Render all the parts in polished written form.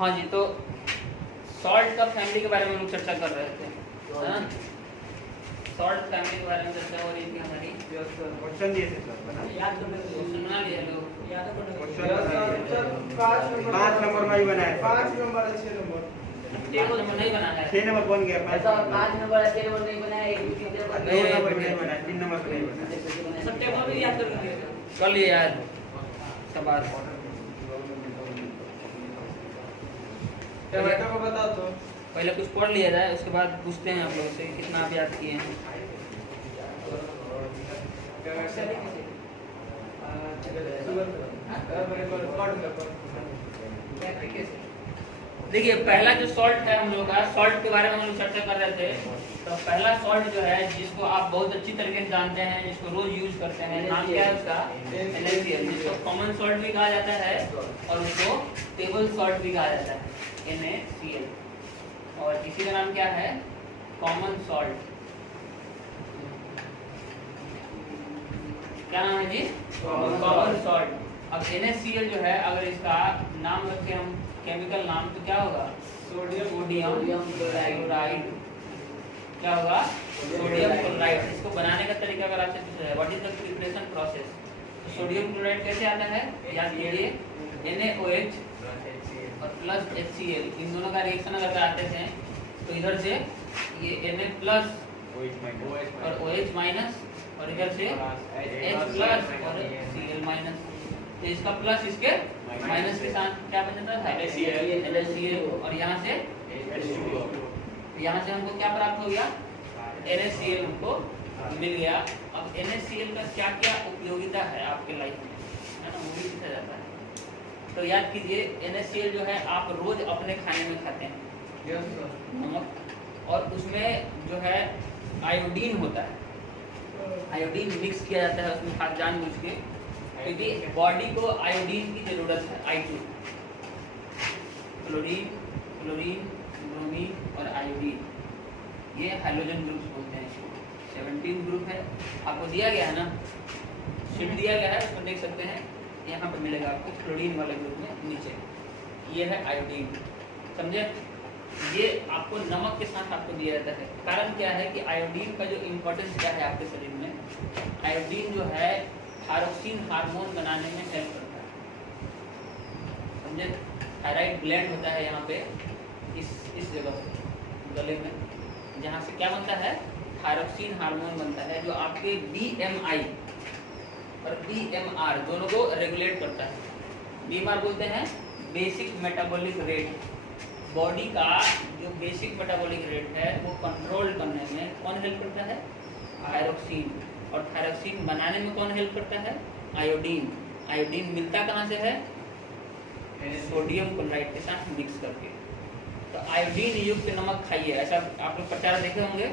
हाँ जी, तो सॉल्ट का फैमिली के बारे में हम लोग चर्चा कर रहे थे, है ना। सॉल्ट फैमिली के बारे में चर्चा हो रही थी हमारी। क्वेश्चन दिए थे सर, याद कर लेते, क्वेश्चन बना लिए लोग, याद क्वेश्चन 5 नंबर में ही बनाया, 5 नंबर है, 6 नंबर टेबल नंबर नहीं बनाया है। 6 नंबर बन गया, 5 नंबर 6 नंबर नहीं बनाया, 1 2 3 4 2 नंबर नहीं बनाया, 3 नंबर नहीं बनाया। सब टेबल भी याद कर लीजिए, कर लिए यार सब बात। बेटा को बता दो। पहले कुछ पढ़ लिया जाए, उसके बाद पूछते हैं आप लोगों से कितना आप याद किए हैं। देखिए, पहला जो सॉल्ट है हम लोग का, सॉल्ट के बारे में हम लोग चर्चा कर रहे थे। तो पहला सॉल्ट जो है, जिसको आप बहुत अच्छी तरीके से जानते हैं, जिसको रोज यूज करते हैं, नाम क्या है उसका? NaCl, जिसको कॉमन सॉल्ट भी कहा जाता है और उसको टेबल सॉल्ट भी कहा जाता है, NaCl। और इसी का नाम क्या है? Common salt. क्या नाम है जी? Common salt. अब NaCl जो है, अगर इसका नाम रखें हम केमिकल नाम, तो क्या होगा? Sodium chloride. क्या होगा? Sodium chloride. इसको बनाने का तरीका अगर आपसे पूछा जाए, what is the preparation process, तो सोडियम क्लोराइड कैसे आता है? याद कीजिए, NaOH और प्लस HCl, इन दोनों का रिएक्शन अगर कराते थे तो इधर से ये Na प्लस और OH माइनस, और इधर से H प्लस और Cl माइनस। तो इसका प्लस इसके माइनस के साथ क्या बन जाता है? NaCl। और यहाँ से हमको क्या प्राप्त हो गया? NaCl हमको मिल गया। अब NaCl का क्या क्या उपयोगिता है आपके लाइफ में, है ना, वो भी पूछा जाता है। तो याद कीजिए, NaCl जो है आप रोज अपने खाने में खाते हैं, नमक, और उसमें जो है आयोडीन होता है। आयोडीन मिक्स किया जाता है उसमें, खास जानबूझ के, क्योंकि बॉडी को आयोडीन की जरूरत है। I2, क्लोरीन, ब्रोमीन और आयोडीन, ये हाइड्रोजन ग्रुप्स बोलते हैं इसको। 17 ग्रुप है, आपको दिया गया है ना, शीट दिया गया है, उसको देख सकते हैं, यहाँ पर मिलेगा आपको क्लोरीन वाले ग्रुप में नीचे, ये है आयोडीन। समझे? ये आपको नमक के साथ आपको दिया जाता है। कारण क्या है कि आयोडीन का जो इम्पोर्टेंस क्या है आपके शरीर में, आयोडीन जो है थायरोक्सिन हार्मोन बनाने में हेल्प करता है। समझे? थायराइड ग्लैंड होता है यहाँ पे, इस जगह पे गले में, जहाँ से क्या बनता है? थायरोक्सिन हार्मोन बनता है, जो आपके BMI और BMR दोनों को रेगुलेट करता है। BMR बोलते हैं बेसिक मेटाबॉलिक रेट। बॉडी का जो बेसिक मेटाबॉलिक रेट है वो कंट्रोल करने में कौन हेल्प करता है? थायरोक्सिन। और थायरोक्सिन बनाने में कौन हेल्प करता है? आयोडीन। आयोडीन मिलता कहाँ से है? सोडियम क्लोराइड के साथ मिक्स करके। तो आयोडीन युक्त नमक खाइए, ऐसा आप लोग प्रचार देखे होंगे,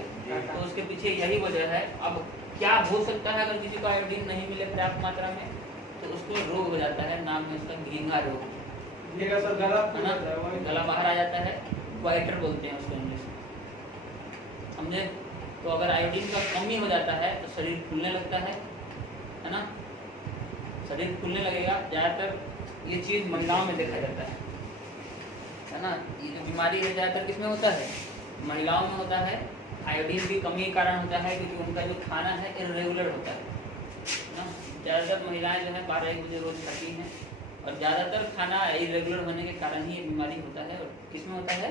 तो उसके पीछे यही वजह है। अब क्या हो सकता है अगर किसी को आयोडीन नहीं मिले पर्याप्त मात्रा में, तो उसको रोग हो जाता है, नाम है उसका घींगा रोग, है ना, गला बाहर आ जाता है, क्वाइटर बोलते हैं उसको इंग्लिश में। समझे? तो अगर आयोडीन का कमी हो जाता है तो शरीर फूलने लगता है ना, शरीर फूलने लगेगा। ज़्यादातर ये चीज़ महिलाओं में देखा जाता है ना। ये जो बीमारी है ज़्यादातर किसमें होता है? महिलाओं में होता है। आयोडीन की कमी के कारण होता है क्योंकि उनका जो खाना है इरेगुलर होता है ना। ज़्यादातर महिलाएं जो है 12-1 बजे रोज खाती हैं, और ज़्यादातर खाना इरेगुलर होने के कारण ही ये बीमारी होता है। और किसमें होता है?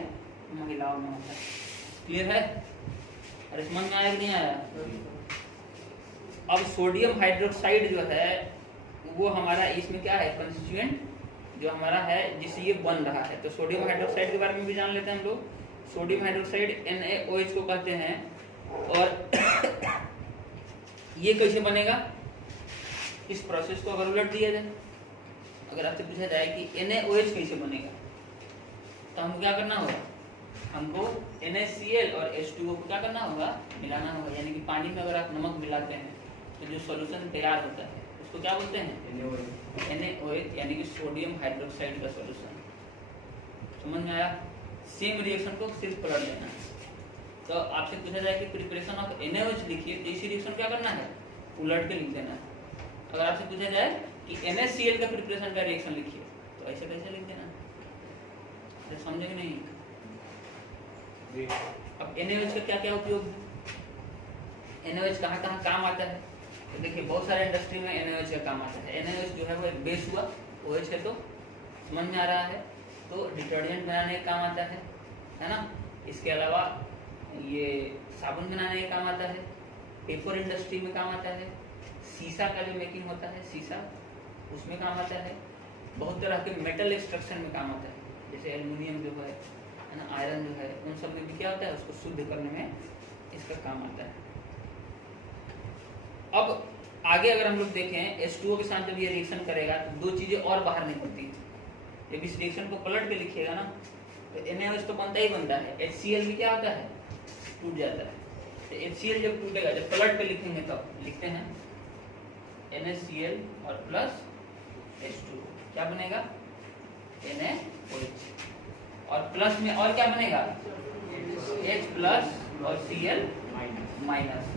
महिलाओं में होता है। क्लियर है? अरे समझ में आया कि नहीं आया? अब सोडियम हाइड्रोक्साइड जो है वो हमारा इसमें क्या है? कंस्टिट्यूएंट जो हमारा है, जिससे ये बन रहा है। तो सोडियम हाइड्रोक्साइड के बारे में भी जान लेते हैं हम लोग। सोडियम हाइड्रोक्साइड NaOH को कहते हैं। और ये कैसे बनेगा? इस प्रोसेस को अगर उलट दिया जाए, अगर आपसे पूछा जाए कि NaOH कैसे बनेगा, तो हमको क्या करना होगा? हमको NaCl और H2O को क्या करना होगा? मिलाना होगा। यानी कि पानी में अगर आप नमक मिलाते हैं तो जो सॉल्यूशन तैयार होता है उसको क्या बोलते हैं? NaOH, यानी कि सोडियम हाइड्रोक्साइड का सॉल्यूशन। समझ में आया? सेम रिएक्शन को सिर्फ पलट देना है। तो आपसे पूछा जाए कि प्रिपरेशन ऑफ NaOH लिखिए, तो इसी रिएक्शन क्या करना है? उलट के लिख देना है। अगर आपसे पूछा जाए कि NaCl का प्रिपरेशन का रिएक्शन लिखिए, तो ऐसे कैसे लिख देना, तो समझे कि नहीं? अब NaOH का क्या क्या उपयोग, NaOH कहाँ कहाँ काम आता है? तो देखिए बहुत सारे इंडस्ट्री में NaOH का काम आता है। NaOH जो है वो एक बेस हुआ, OH है तो समझ में आ रहा है, तो डिटर्जेंट बनाने का काम आता है ना। इसके अलावा ये साबुन बनाने का काम आता है, पेपर इंडस्ट्री में काम आता है, शीशा का जो मेकिंग होता है शीशा उसमें काम आता है, बहुत तरह के मेटल एक्सट्रैक्शन में काम आता है, जैसे एल्युमिनियम जो है ना, आयरन जो है, उन सब में भी क्या होता है, उसको शुद्ध करने में इसका काम आता है। अब आगे अगर हम लोग देखें H2O के साथ जब ये रिएक्शन करेगा तो दो चीजें और बाहर निकलती है। जब इस रिएक्शन को पलट के लिखिएगा ना तो NaOH तो बनता ही बनता है, HCl भी क्या होता है, टूट जाता है। तो HCl जब टूटेगा, जब पलट के लिखेंगे तब लिखते हैं NaCl और प्लस H2O, क्या बनेगा, NaOH, और प्लस में और क्या बनेगा, H प्लस और Cl माइनस।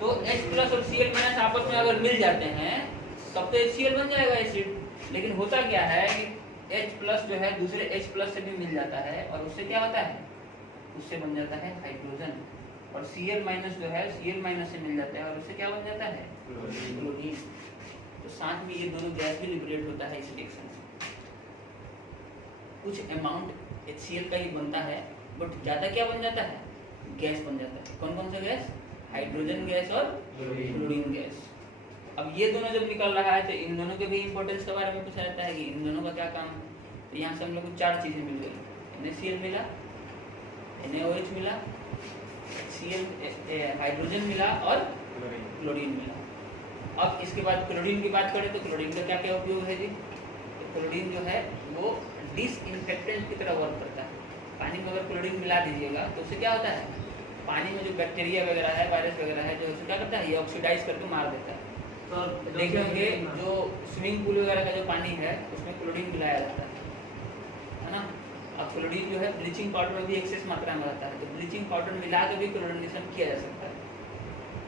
तो H प्लस और Cl माइनस आपस में अगर मिल जाते हैं तब तो HCl बन जाएगा एसिड। लेकिन होता क्या है कि H प्लस जो है दूसरे H प्लस से भी मिल जाता है और उससे क्या होता है, उससे बन जाता है हाइड्रोजन, और Cl माइनस जो है Cl माइनस से मिल जाता है और उससे क्या बन जाता है, क्लोरीन। तो साथ में ये दोनों गैस भी लिबरेट होता है इस रिएक्शन से। कुछ अमाउंट HCl का ही बनता है बट ज्यादा क्या बन जाता है, गैस बन जाता है। कौन कौन सा गैस, हाइड्रोजन गैस और क्लोरीन गैस। अब ये दोनों जब निकल रहा है तो इन दोनों के भी इंपॉर्टेंस के बारे में पूछा जाता है कि इन दोनों का क्या काम है। तो यहाँ से हम लोग को चार चीजें मिल गई, NaCl मिला, NaOH मिला, Cl हाइड्रोजन मिला और क्लोरीन मिला। अब इसके बाद क्लोरीन की बात करें तो क्लोरीन का क्या क्या उपयोग है जी। तो क्लोरीन जो है वो डिसइंफेक्टेंट की तरह वर्क करता है। पानी में अगर क्लोरीन मिला दीजिएगा तो उससे क्या होता है, पानी में जो बैक्टीरिया वगैरह है, वायरस वगैरह है, जो क्या करता है, ये ऑक्सीडाइज करके मार देता है। तो देखेंगे जो स्विमिंग पूल वगैरह का जो पानी है उसमें क्लोरीन मिलाया जाता है ना। अब क्लोरीन जो है ब्लीचिंग पाउडर में भी एक्सेस मात्रा में रहता है, तो ब्लीचिंग पाउडर मिला के भी क्लोरीनेशन किया जा सकता है।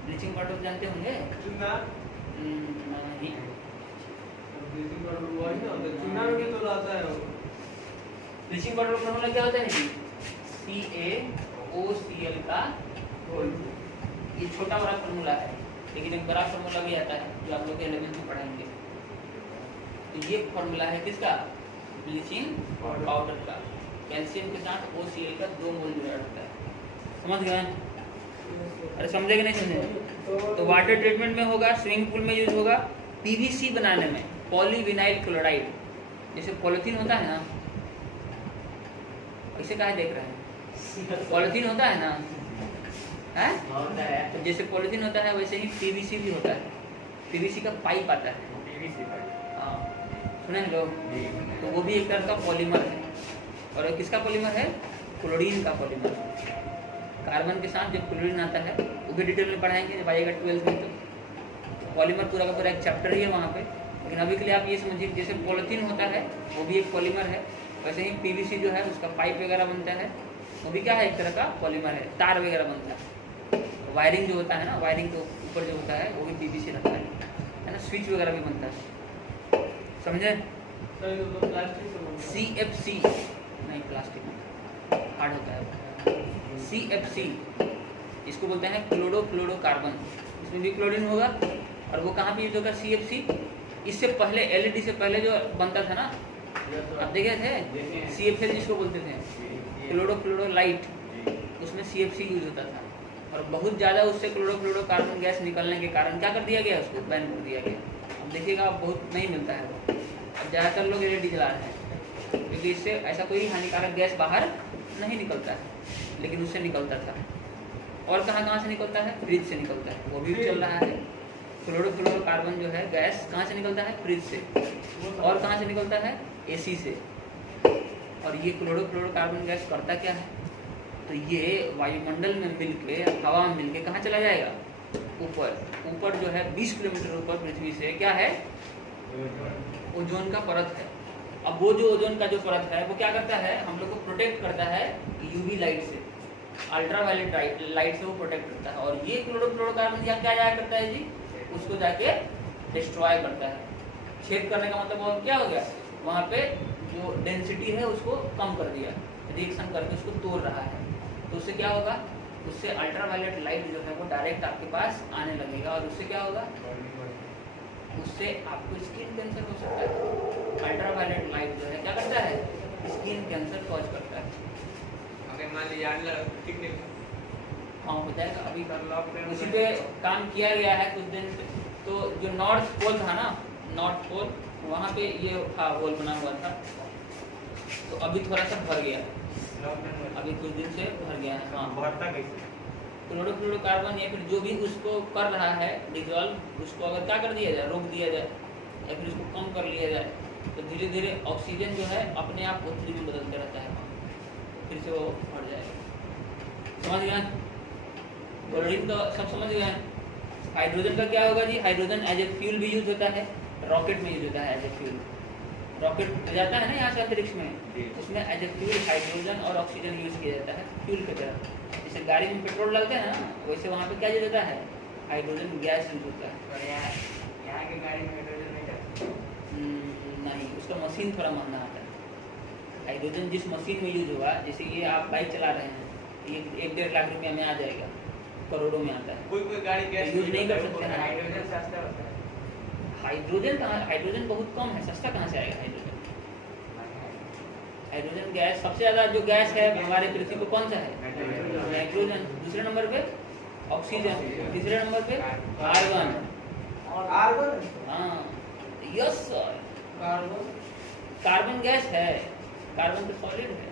ब्लीचिंग पाउडर जानते होंगे, नहीं, ब्लीचिंग पाउडर का फॉर्मूला क्या होता है जी, CaOCl का, ये छोटा बड़ा फॉर्मूला है लेकिन एक बड़ा फॉर्मूला भी आता है जो आप लोग 11th में पढ़ेंगे। तो ये फॉर्मूला है किसका, ब्लीचिंग पाउडर का। कैल्शियम के साथ OCl का 2 मोल जुड़ा रहता है, समझ गए? अरे समझे कि नहीं समझे? तो वाटर ट्रीटमेंट में होगा, स्विमिंग पूल में यूज होगा, PVC बनाने में पॉलीविनाइल क्लोराइड, जैसे पॉलिथीन होता है ना, इसे कहाँ देख रहे हैं, पॉलिथीन होता है ना, है? तो जैसे पॉलिथीन होता है वैसे ही PVC भी होता है। PVC का पाइप आता है, हाँ सुने लोग, तो वो भी एक तरह का पॉलीमर है। और किसका पॉलीमर है, क्लोरीन का पॉलीमर। कार्बन के साथ जब क्लोरीन आता है वो भी डिटेल में पढ़ाएंगे जब आइएगा 12th में। तो पॉलीमर पूरा का पूरा एक चैप्टर ही है वहाँ पे, लेकिन अभी के लिए आप ये समझिए जैसे पॉलिथीन होता है वो भी एक पॉलीमर है, वैसे ही PVC जो है उसका पाइप वगैरह बनता है, वो भी क्या है, एक तरह का पॉलीमर है। तार वगैरह बनता है, वायरिंग जो होता है ना, वायरिंग के ऊपर जो होता है वो भी PVC रहता है ना, स्विच वगैरह भी बनता है, समझे? CFC नहीं, प्लास्टिक हार्ड होता है। CFC इसको बोलते हैं क्लोरोफ्लोरोकार्बन, इसमें भी क्लोरीन होगा और वो कहाँ पे यूज होगा, CFC। इससे पहले LED से पहले जो बनता था ना, आप देखे थे, CFL जिसको बोलते थे, क्लोरोफ्लोरोलाइट, उसमें CFC यूज होता था। और बहुत ज़्यादा उससे क्लोरोफ्लोरोकार्बन गैस निकलने के कारण क्या कर दिया गया, उसको बैन कर दिया गया। अब देखिएगा अब बहुत नहीं मिलता है, अब ज़्यादातर लोग LED जला रहे हैं क्योंकि इससे ऐसा कोई हानिकारक गैस बाहर नहीं निकलता है, लेकिन उससे निकलता था। और कहाँ से निकलता है, फ्रिज से निकलता है, वो भी चल रहा है। क्लोरोफ्लोरोकार्बन जो है गैस कहाँ से निकलता है, फ्रिज से। और कहाँ से निकलता है, AC से। और ये क्लोरोफ्लोरोकार्बन गैस करता क्या है, तो ये वायुमंडल में मिलके, हवा में मिलके कहाँ चला जाएगा, ऊपर जो है 20 किलोमीटर ऊपर पृथ्वी से क्या है, ओजोन का परत है। अब वो जो ओजोन का जो परत है वो क्या करता है, हम लोग को प्रोटेक्ट करता है UV लाइट से, अल्ट्रावायलेट लाइट से वो प्रोटेक्ट करता है। और ये क्लोरोफ्लोरोकार्बन क्या जाया करता है जी, उसको जाके डिस्ट्रॉय करता है। छेद करने का मतलब वो क्या हो गया, वहाँ पे जो डेंसिटी है उसको कम कर दिया, रिएक्शन करके उसको तोड़ रहा है। तो उससे क्या होगा, उससे अल्ट्रावायलेट लाइट जो है वो डायरेक्ट आपके पास आने लगेगा और उससे क्या होगा, उससे आपको स्किन कैंसर हो सकता है। अल्ट्रावायलेट लाइट जो है क्या करता है, स्किन कैंसर कॉज करता है। अगर मान लीजिए कितने हाँ हो जाएगा, अभी उसी पे काम किया गया है कुछ दिन से। तो जो नॉर्थ पोल था ना, नॉर्थ पोल वहाँ पे ये था होल बना हुआ था, तो अभी थोड़ा सा भर गया है, अभी कुछ दिन से भर गया है। हाँ बढ़ता कैसे? क्लोरोफ्लोरोकार्बन या फिर जो भी उसको कर रहा है डिजॉल्व, उसको अगर क्या कर दिया जाए, रोक दिया जाए या फिर उसको कम कर लिया जाए, तो धीरे धीरे ऑक्सीजन जो है अपने आप O3 में बदलते रहता है, फिर से वो बढ़ जाएगा। समझ गए? क्लोरीन तो सब समझ गए हैं। हाइड्रोजन का क्या होगा जी, हाइड्रोजन एज ए फ्यूल भी यूज होता है, रॉकेट में यूज होता है एज ए फ्यूल। रॉकेट जाता है ना यहाँ से अंतरिक्ष में, उसमें एज ए फ्यूल हाइड्रोजन और ऑक्सीजन यूज किया जाता है फ्यूल की तरह। जैसे गाड़ी में पेट्रोल लगता है ना, वैसे वहाँ पे क्या यूज होता है, हाइड्रोजन गैस यूज होता है। यहाँ की गाड़ी में हाइड्रोजन नहीं चलता। नहीं, उसका मशीन थोड़ा महंगा आता है। हाइड्रोजन जिस मशीन में यूज होगा, जैसे ये आप बाइक चला रहे हैं, ये 1-1.5 लाख रुपया में आ जाएगा, करोड़ों में आता है। कोई गाड़ी गैस यूज नहीं कर सकते हैं। हाइड्रोजन सस्ता होता है। हाइड्रोजन कहाँ, हाइड्रोजन बहुत कम है, सस्ता कहाँ से आएगा हाइड्रोजन? हाइड्रोजन गैस सबसे ज़्यादा जो गैस है हमारे पृथ्वी पे कौन सा है, नाइट्रोजन। दूसरे नंबर पे ऑक्सीजन, तीसरे नंबर पे कार्बन। आर्गन? हाँ यस सर, कार्बन गैस है, कार्बन तो सॉलिड है।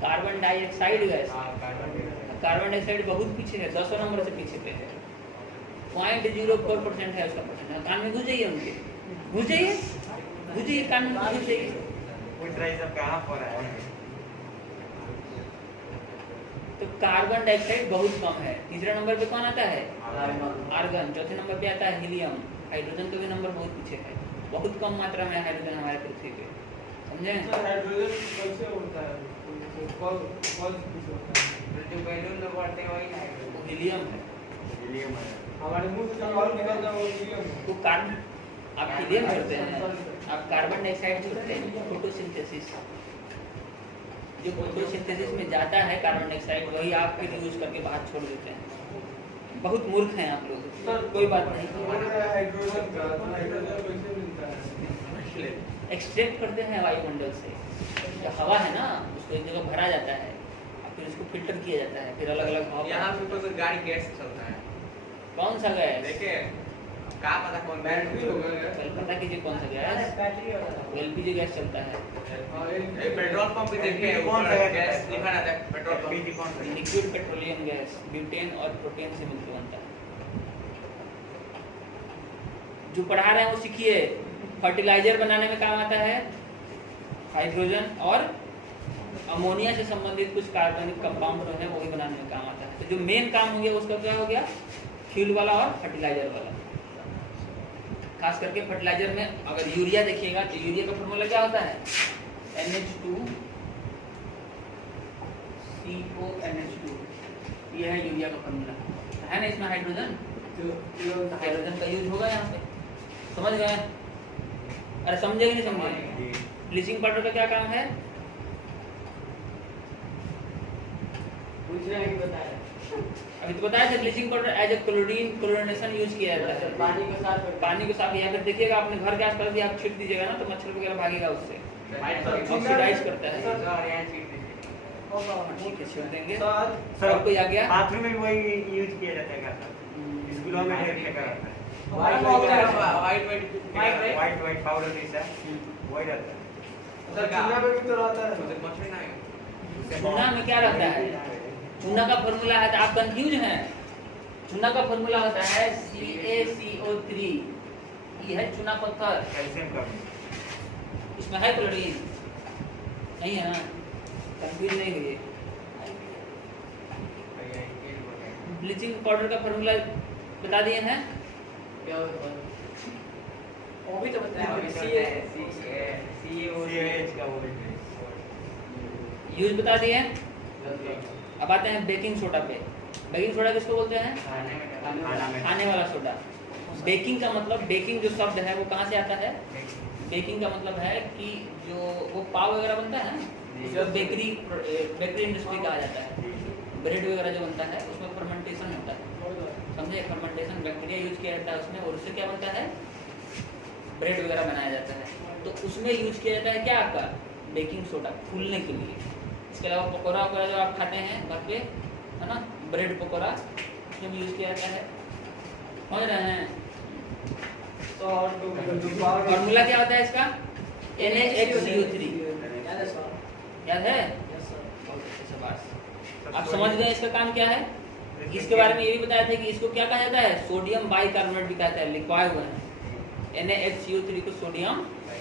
Carbon dioxide gas, carbon dioxide बहुत पीछे है, 10 नंबर से पीछे पे है, 0.04% है उसका परसेंट। कान में घुस जाइए उनके, घुस जाइए, घुस जाइए कान में, घुस जाइए। कहाँ पर है? तो कार्बन डाइऑक्साइड बहुत कम है। तीसरे नंबर पे कौन आता है, आर्गन। चौथे नंबर पे आता है हीलियम। हाइड्रोजन तो भी नंबर बहुत पीछे है, बहुत कम मात्रा में हाइड्रोजन हमारे पृथ्वी पे, समझे? हाइड्रोजन कैसे होता है? जो बैलून में बढ़ते हैं वही हाइड्रोजन। वो हीलियम है। हीलियम है। हमारे मुंह से जो और निकलता है वो हीलियम है। वो कार्बन, आप हीलियम करते हैं, आप कार्बन डाइऑक्साइड करते हैं फोटोसिंथेसिस। जो फोटोसिंथेसिस में जाता है कार्बन डाइऑक्साइड, वही आप फिर यूज करके बाहर छोड़ देते हैं। बहुत मूर्ख हैं आप लोग, कोई बात नहीं। हाइड्रोजन का हाइड्रोजन कैसे मिलता है? एक्सट्रैक्ट करते हैं वायुमंडल से, जो हवा है ना उसको एक जगह भरा जाता है, फिर उसको फिल्टर किया जाता है, फिर अलग अलग हवा। यहाँ पे तो गाड़ी गैस चलता है। कौन सा गैस? देखिए क्या पता कौन बैटरी होगा। पता कीजिए कौन सा गैस, LPG गैस चलता है। पेट्रोल पंप पे देखिए कौन सा गैस लिखा रहता है, पेट्रोल पंप कौन सा? लिक्विड पेट्रोलियम गैस, ब्यूटेन और प्रोपेन से मिलकर बनता है। जो पढ़ा रहे हैं वो सीखिए। फर्टिलाइजर बनाने में काम आता है हाइड्रोजन, और अमोनिया से संबंधित कुछ कार्बनिक कंपाउंड जो है वो भी बनाने में काम आता है। तो जो मेन काम हो गया उसका क्या हो गया, फ्यूल वाला और फर्टिलाइजर वाला। खास करके फर्टिलाइजर में अगर यूरिया देखिएगा तो यूरिया का फॉर्मूला क्या होता है, NH2CO NH2, ये है यूरिया का फॉर्मूला, है ना? इसमें हाइड्रोजन, हाइड्रोजन का यूज होगा यहाँ पे, समझ गए? अरे समझे कि नहीं समझे? ब्लीचिंग पाउडर का क्या काम है? अभी तो बताया था, bleaching powder as a chlorination use किया जाता है। पानी को साफ, या फिर देखिएगा अपने घर के आसपास भी आप छिड़क दीजिएगा ना तो मच्छर वगैरह भागेगा उससे, ऑक्सीडाइज करता है। ठीक है, छिड़क देंगे। सर कोई आ गया? बाथरूम में वही यूज किया जाता है क्या? स्कूलों में ढेर फेंका रहता है। वाइट पाउडर जैसा वही रहता है। चूना में भी तो रहता है। चूना में क्या रहता है? चूना का फॉर्मूला है, तो आप कंफ्यूज हैं। चूना का फॉर्मूला होता है CaCO3, ये है चूना पत्थर। कैल्शियम का इसमें है क्लोरीन नहीं है ना, कंफ्यूज नहीं हुई। ब्लीचिंग पाउडर का फॉर्मूला बता दिए हैं, वो भी तो बताया यूज बता दिए। अब आते हैं बेकिंग सोडा पे। बेकिंग सोडा किसको बोलते हैं? खाने वाला सोडा। बेकिंग का मतलब, बेकिंग जो शब्द है वो कहाँ से आता है? बेकिंग का मतलब है कि जो वो पाव वगैरह बनता है ना, उसको बेकरी इंडस्ट्री कहा जाता है। ब्रेड वगैरह जो बनता है उसमें फर्मेंटेशन होता है, समझे? फर्मेंटेशन बैक्टीरिया यूज किया जाता है उसमें, और उससे क्या बनता है? ब्रेड वगैरह बनाया जाता है। तो उसमें यूज किया जाता है क्या आपका? बेकिंग सोडा, फूलने के लिए। इसके अलावा पकौड़ा वगैरह जो आप खाते हैं घर पे, है ना, ब्रेड पकौड़ा, उसमें भी यूज किया जाता है। समझ रहे हैं? फॉर्मूला क्या होता है इसका? NaHCO3। याद है सर? याद है? Yes sir. बहुत अच्छे, शाबाश। आप समझ गए इसका काम क्या है? इसके बारे में ये भी बताया था कि इसको क्या कहा जाता है? सोडियम बाइकार्बोनेट भी कहता है, लिखवाए हुए हैं। NaHCO3 को सोडियम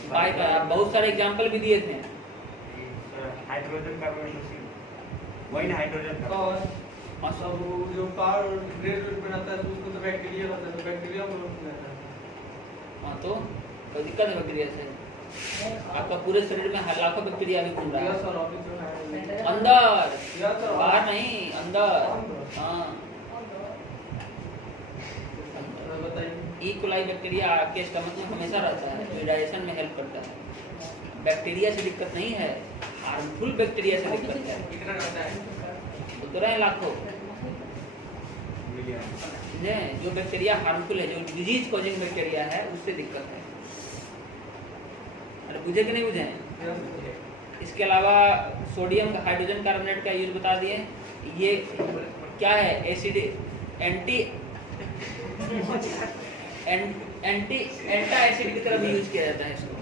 बाइकार्बोनेट, बहुत सारे एग्जांपल भी दिए थे। हाइड्रोजन कार्बोनेट, वही ना हाइड्रोजन का। और सब जो पावर ब्रेड बनाता है तो उसको तो बैक्टीरिया होता है, तो बैक्टीरिया को रहता है। हाँ, तो कोई दिक्कत है बैक्टीरिया से? आपका पूरे शरीर में लाखों बैक्टीरिया भी घूम रहा यस है। सर, अभी जो है अंदर, यस सर, बाहर नहीं, अंदर। हाँ, बताइए। ई कोलाई बैक्टीरिया आपके स्टमक में हमेशा रहता है, जो डाइजेशन में हेल्प करता है। बैक्टीरिया से दिक्कत नहीं है, हार्मफुल बैक्टीरिया से दिक्कत है। कितना रहता है? तो रहे लाखों, जो बैक्टीरिया हार्मफुल है, जो डिजीज कॉजिंग बैक्टीरिया है, उससे दिक्कत है। अरे बुझे कि नहीं बुझे? इसके अलावा सोडियम हाइड्रोजन कार्बोनेट का यूज बता दिए। ये क्या है? एसिड एंटी एसिड की तरह भी यूज किया जाता है इसको,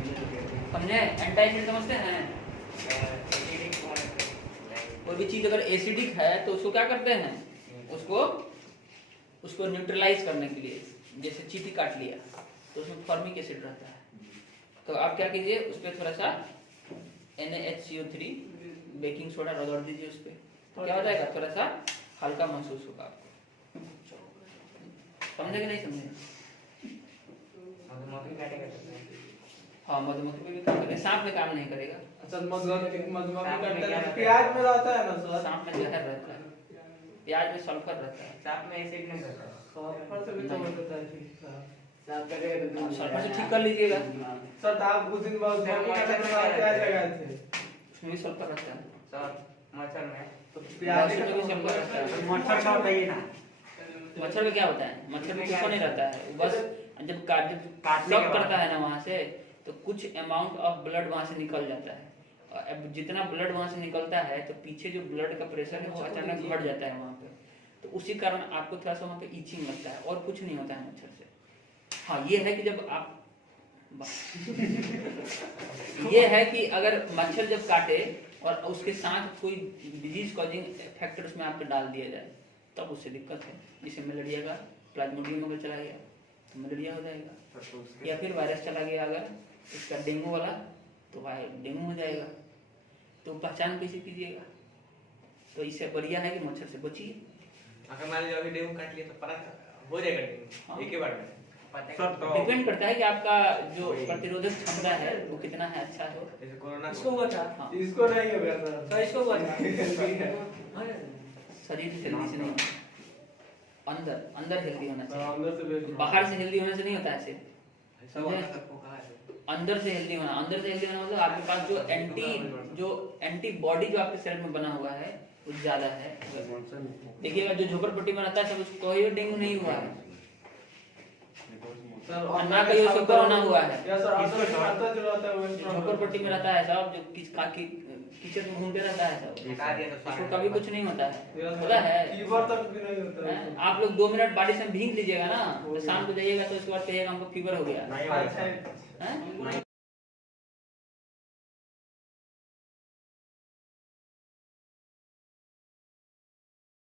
समझे? एंटी एसिड समझते हैं? कोई भी चीज अगर एसिडिक है तो उसको क्या करते हैं? उसको न्यूट्रलाइज करने के लिए, जैसे चींटी काट लिया तो उसमें फॉर्मिक एसिड रहता है, तो आप क्या कीजिए, उस पर थोड़ा सा NaHCO3 बेकिंग सोडा रगड़ दीजिए उस पर, तो क्या हो जाएगा? थोड़ा सा हल्का महसूस होगा आपको। समझे कि नहीं समझे? मधुमक्खी काटेगा तो हाँ, मधुमक्खी पे भी काम करेगा, सांप में काम नहीं करेगा। अच्छा, मधुमक्खी करता है, प्याज में रहता है ना सर? सांप में जहर रहता है, प्याज में सल्फर रहता है। सांप में एसिड नहीं रहता है। सल्फर से भी तो होता है ठीक सर। सल्फर से ठीक कर लीजिएगा, सर तो आप कुछ दिन बाद मम्मी का प्याज लगाए थे, उसमें भी सल्फर रहता है। सर मच्छर में तो प्याज में भी सल्फर रहता है। मच्छर का होता ही ना। मच्छर में क्या होता है? मच्छर में कुछ नहीं रहता है, वो बस जब काटने ब्लॉक के करता बाद। है ना वहाँ से, तो कुछ अमाउंट ऑफ ब्लड वहाँ से निकल जाता है, और अब जितना ब्लड वहाँ से निकलता है तो पीछे जो ब्लड का प्रेशर है वो अचानक बढ़ जाता है वहाँ पे, तो उसी कारण आपको थोड़ा सा वहाँ पे ईचिंग लगता है, और कुछ नहीं होता है मच्छर से। हाँ, ये है कि जब आप ये है कि अगर मच्छर जब काटे और उसके साथ कोई डिजीज कॉजिंग फैक्टर उसमें आपको डाल दिया जाए, तब उससे दिक्कत है। जैसे मलेरिया का प्लाज्मोडियम अगर चला गया तो मलेरिया हो जाएगा, या फिर वायरस चला गया अगर इसका डेंगू वाला, तो डेंगू हो जाएगा। तो पहचान कैसे कीजिएगा? तो इससे बढ़िया है कि मच्छर से बचिए। अगर मान लीजिए अभी डेंगू काट लिया तो पता हो जाएगा डेंगू हाँ। एक ही बार में? सर तो डिपेंड करता है कि आपका जो प्रतिरोधक क्षमता है वो कितना है, अच्छा है। जैसे कोरोना इसको हुआ था, हाँ, इसको नहीं होगा सर। सर इसको हुआ था। शरीर से जल्दी से नहीं, अंदर हेल्दी होना सर, चाहिए, अंदर से बेस्ट। बाहर से हेल्दी होने से नहीं होता ऐसे। सब वाला सबको कहा है। अंदर से हेल्दी होना मतलब आपके पास जो एंटीबॉडी जो आपके शरीर में बना हुआ है वो ज्यादा है। देखिएगा जो झोपड़पट्टी में रहता है सब उसको कहिए डेंगू नहीं हुआ है, सर और ना कहिए उसको कोरोना हुआ है। या सर अंदर से खाता जो रहता है वो झोपड़पट्टी में रहता है सब, जो किचन में घूमते रहता है सब, बता दिया तो उसको कभी कुछ नहीं होता है, या बोला है। फीवर तक भी नहीं होता है। हैं? आप लोग 2 मिनट बारिश में भीग लीजिएगा ना, तो शाम को जाइएगा तो उसके बाद कहिएगा हमको फीवर हो गया नहीं होगा अच्छा सर। है।